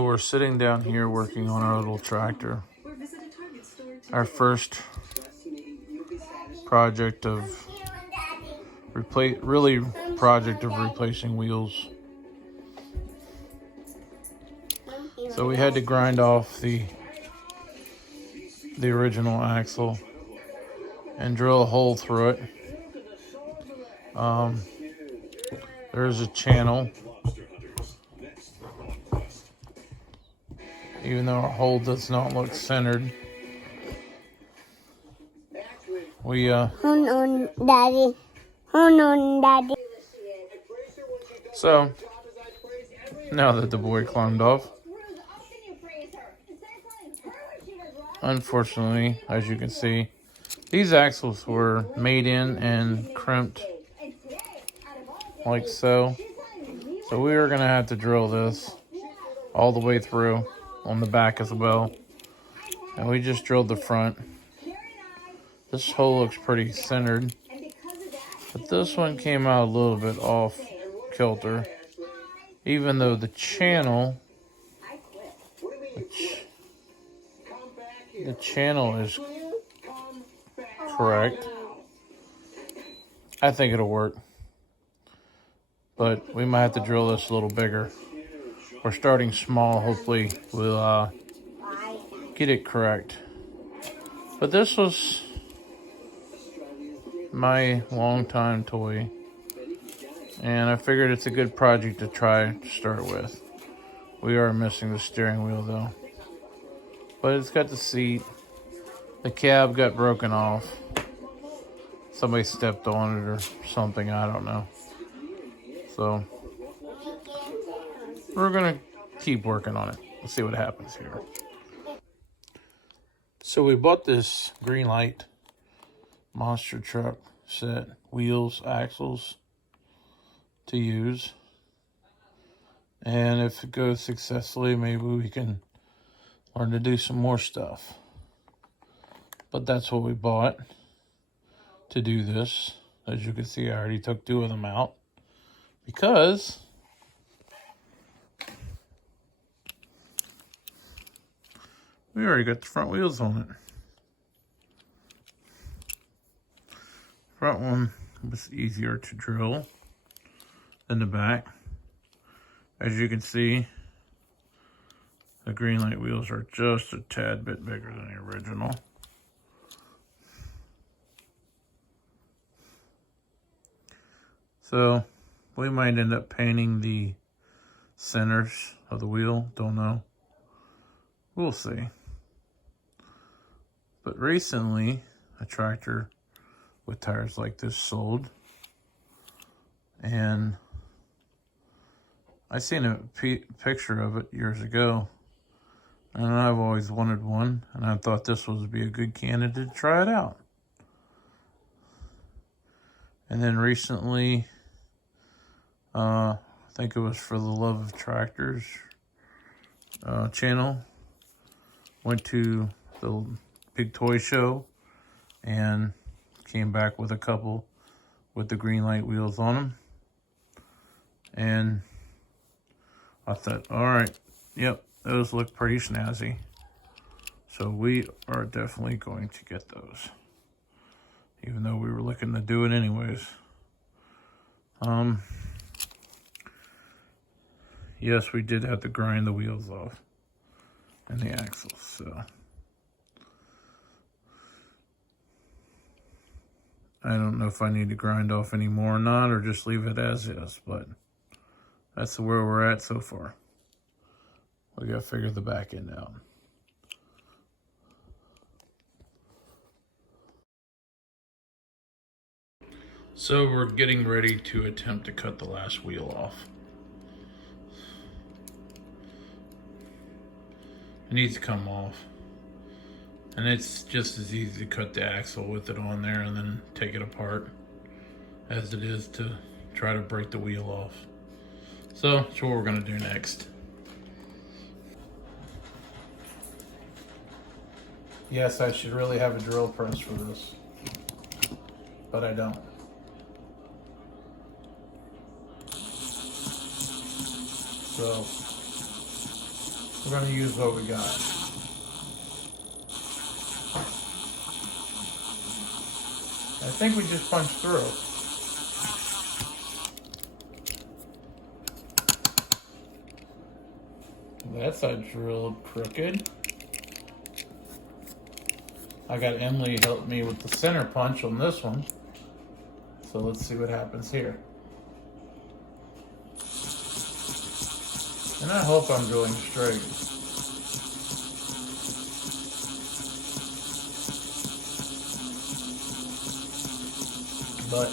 So we're sitting down here working on our little tractor. Our first project of replacing wheels. So we had to grind off the original axle and drill a hole through it. There's a channel. Even though our hole does not look centered, we Hold on, Daddy. Hold on, Daddy. So now that the boy climbed off, unfortunately, as you can see, these axles were made in and crimped like so. So we are gonna have to drill this all the way through on the back as well. And we just drilled the front. This hole looks pretty centered, but this one came out a little bit off kilter, even though the channel is correct. I think it'll work, but we might have to drill this a little bigger. We're starting small. Hopefully we'll get it correct. But this was my longtime toy, and I figured it's a good project to try to start with. We are missing the steering wheel though, but it's got the seat. The cab got broken off. Somebody stepped on it or something, I don't know. So we're gonna keep working on it. Let's see what happens here. So we bought this green light monster truck set, wheels, axles to use. And if it goes successfully, maybe we can learn to do some more stuff. But that's what we bought to do this. As you can see, I already took 2 of them out because we already got the front wheels on it. Front one was easier to drill than the back. As you can see, the green light wheels are just a tad bit bigger than the original. So we might end up painting the centers of the wheel, don't know. We'll see. But recently, a tractor with tires like this sold, and I seen a picture of it years ago, and I've always wanted one, and I thought this would be a good candidate to try it out. And then recently, I think it was for the Love of Tractors channel, went to the big toy show and came back with a couple with the green light wheels on them. And I thought, all right, yep, those look pretty snazzy. So we are definitely going to get those, even though we were looking to do it anyways. Yes, we did have to grind the wheels off and the axles, so I don't know if I need to grind off any more or not, or just leave it as is, but that's where we're at so far. We gotta figure the back end out. So we're getting ready to attempt to cut the last wheel off. It needs to come off. And it's just as easy to cut the axle with it on there and then take it apart as it is to try to break the wheel off. So that's what we're gonna do next. Yes, I should really have a drill press for this, but I don't. So we're going to use what we got. I think we just punched through. That side's real crooked. I got Emily help me with the center punch on this one. So let's see what happens here. And I hope I'm drilling straight. But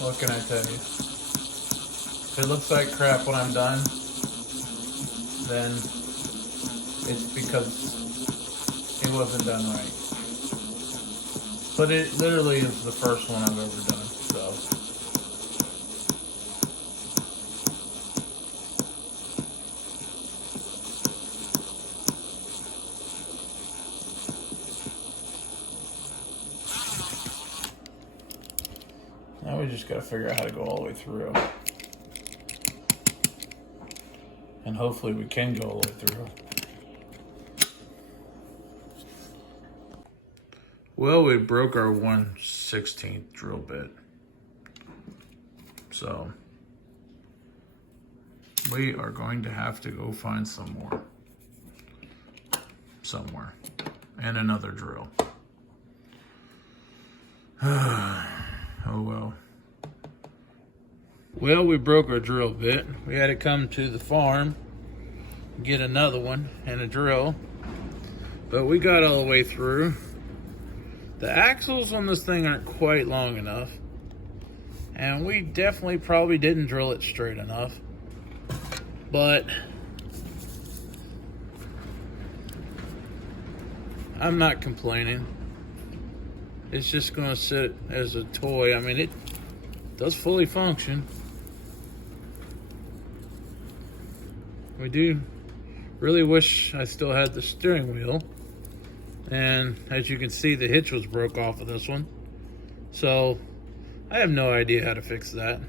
what can I tell you? If it looks like crap when I'm done, then it's because it wasn't done right. But it literally is the first one I've ever done, so. Now we just gotta figure out how to go all the way through. And hopefully we can go all the way through. Well, we broke our 1/16 drill bit. So we are going to have to go find some more somewhere and another drill. Oh well. Well, we broke our drill bit. We had to come to the farm, get another one and a drill, but we got all the way through. The axles on this thing aren't quite long enough, and we definitely probably didn't drill it straight enough, but I'm not complaining. It's just gonna sit as a toy. I mean, it does fully function. We do really wish I still had the steering wheel. And as you can see, the hitch was broke off of this one. So I have no idea how to fix that.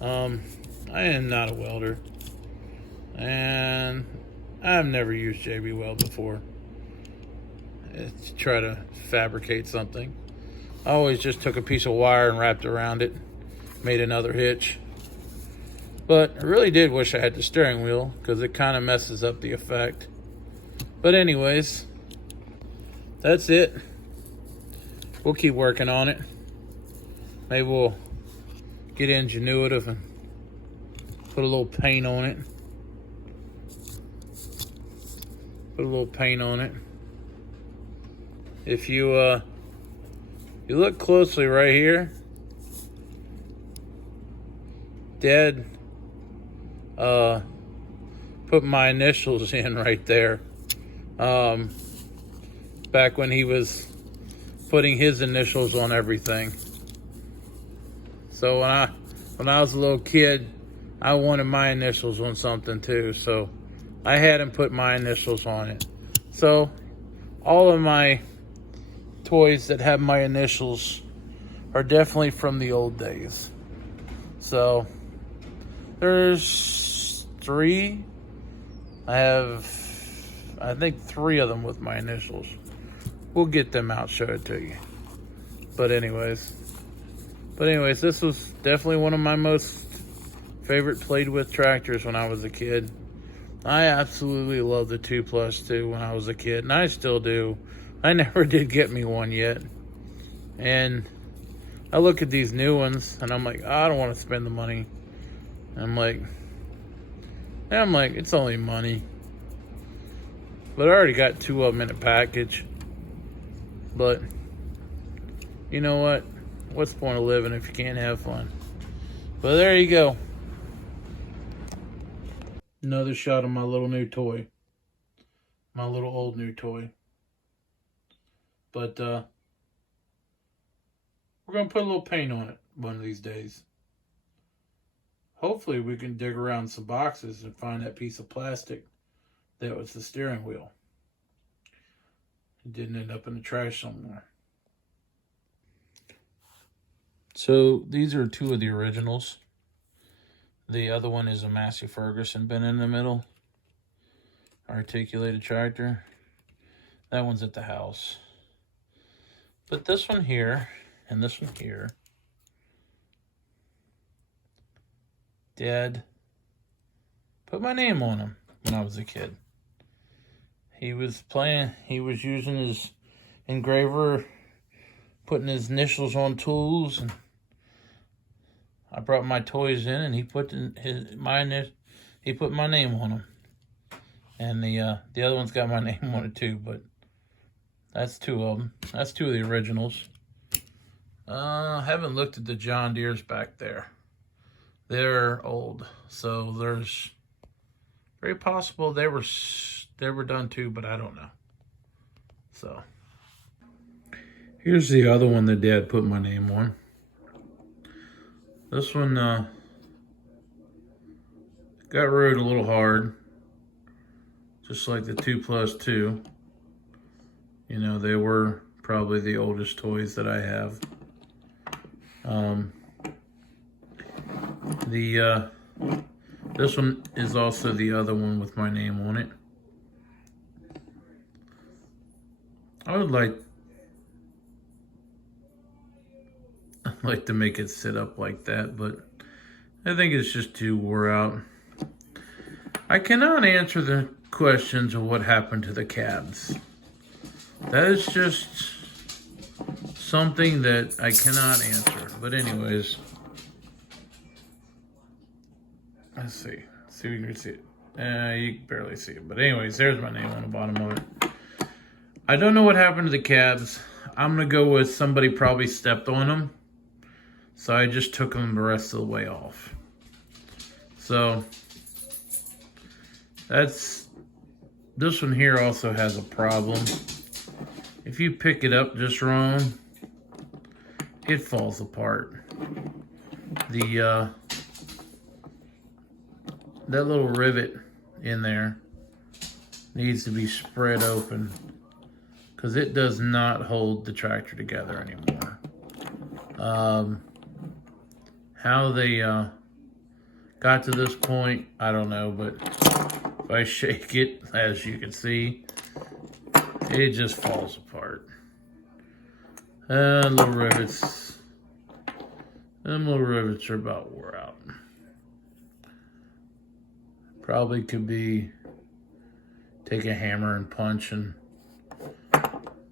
I am not a welder. And I've never used JB Weld before to try to fabricate something. I always just took a piece of wire and wrapped around it, made another hitch. But I really did wish I had the steering wheel, because it kind of messes up the effect. But anyways, that's it. We'll keep working on it. Maybe we'll get ingenuitive and put a little paint on it. Put a little paint on it. If you look closely right here, Dad put my initials in right there. Back when he was putting his initials on everything. So when I was a little kid, I wanted my initials on something too. So I had him put my initials on it. So all of my toys that have my initials are definitely from the old days. So there's 3. I think 3 of them with my initials. We'll get them out, show it to you. But anyways, this was definitely one of my most favorite played with tractors when I was a kid. I absolutely loved the 2+2 when I was a kid, and I still do. I never did get me one yet. And I look at these new ones, and I'm like, I don't want to spend the money. And I'm like, it's only money. But I already got 2 of them in a package. But you know what? What's the point of living if you can't have fun? But there you go. Another shot of my little new toy. My little old new toy. But we're going to put a little paint on it one of these days. Hopefully we can dig around some boxes and find that piece of plastic that was the steering wheel. It didn't end up in the trash somewhere. So these are 2 of the originals. The other one is a Massey Ferguson, been in the middle. Articulated tractor. That one's at the house. But this one here and this one here, Dad put my name on them when I was a kid. He was using his engraver, putting his initials on tools, and I brought my toys in, and he put my name on them. And the other one's got my name on it too, but that's two of them. That's two of the originals. I haven't looked at the John Deere's back there. They're old, so there's very possible they were done too, but I don't know. So here's the other one that Dad put my name on. This one got rode a little hard, just like the 2+2. You know, they were probably the oldest toys that I have. This one is also the other one with my name on it. I would like to make it sit up like that, but I think it's just too wore out. I cannot answer the questions of what happened to the cabs. That is just something that I cannot answer. But anyways, let's see. See if you can see it. You can barely see it. But anyways, there's my name on the bottom of it. I don't know what happened to the cabs. I'm going to go with somebody probably stepped on them. So I just took them the rest of the way off. So this one here also has a problem. If you pick it up just wrong, it falls apart. That little rivet in there needs to be spread open because it does not hold the tractor together anymore. How they got to this point, I don't know, but if I shake it, as you can see, it just falls apart. Little rivets. Them little rivets are about wore out. Probably could be take a hammer and punch and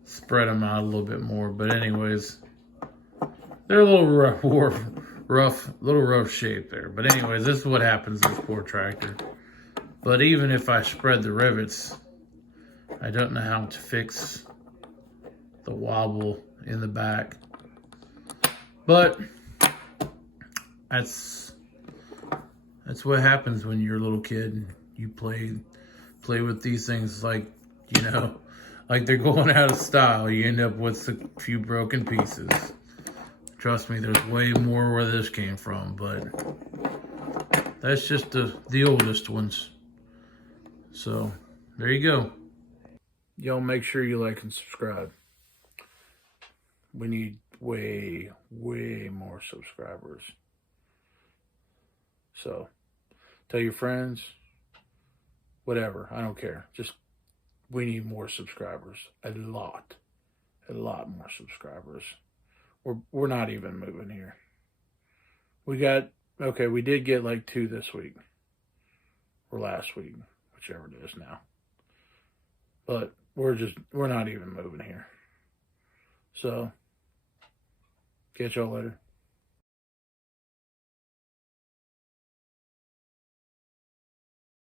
spread them out a little bit more. But anyways, they're a little rough shape there. But anyways, this is what happens to this poor tractor. But even if I spread the rivets, I don't know how to fix the wobble in the back. But that's what happens when you're a little kid and you play with these things like, you know, like they're going out of style. You end up with a few broken pieces. Trust me, there's way more where this came from, but that's just the oldest ones. So there you go. Y'all make sure you like and subscribe. We need way more subscribers. So tell your friends, whatever, I don't care. Just, we need more subscribers. A lot more subscribers. We're not even moving here. We did get like 2 this week. Or last week, whichever it is now. But we're not even moving here. So, catch y'all later.